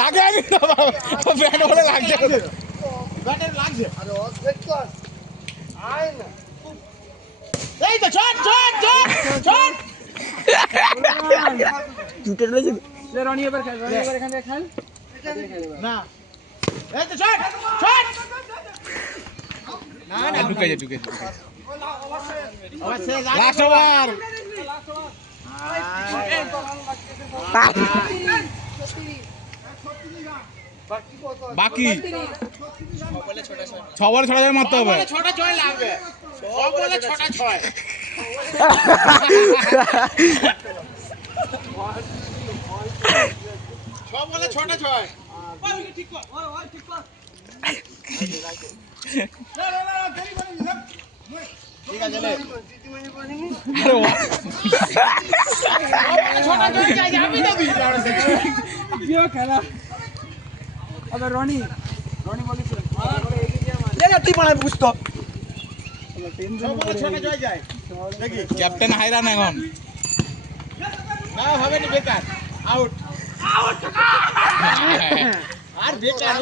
লাগে আমি তো ব্যাট বলে লাগছে। ব্যাটে লাগছে। আরে অর্ধেক তো আয় না। এই তো ছোট ছোট ছোট ছোট রনি এবার খেল রনি এবার এখান খেল। না। এই তো ছোট ছোট ঢুকে যায় ঢুকে আবার লাস্ট ওভার? বাকি? ছ বলে ছটা ছয় মারতে হবে। ছোট ছয় লাগবে। সব বলে ছোট ছয়। বলে ছোট ছয়। ঠিক আছে লে। আরে বাহ। ছোট যাই আমি তো খেলা। আবার রনি। রনি বলিস ছয় যায়। দেখি। ক্যাপ্টেন হাইরান এখন। না হবে না বেকার। আউট আর বেকার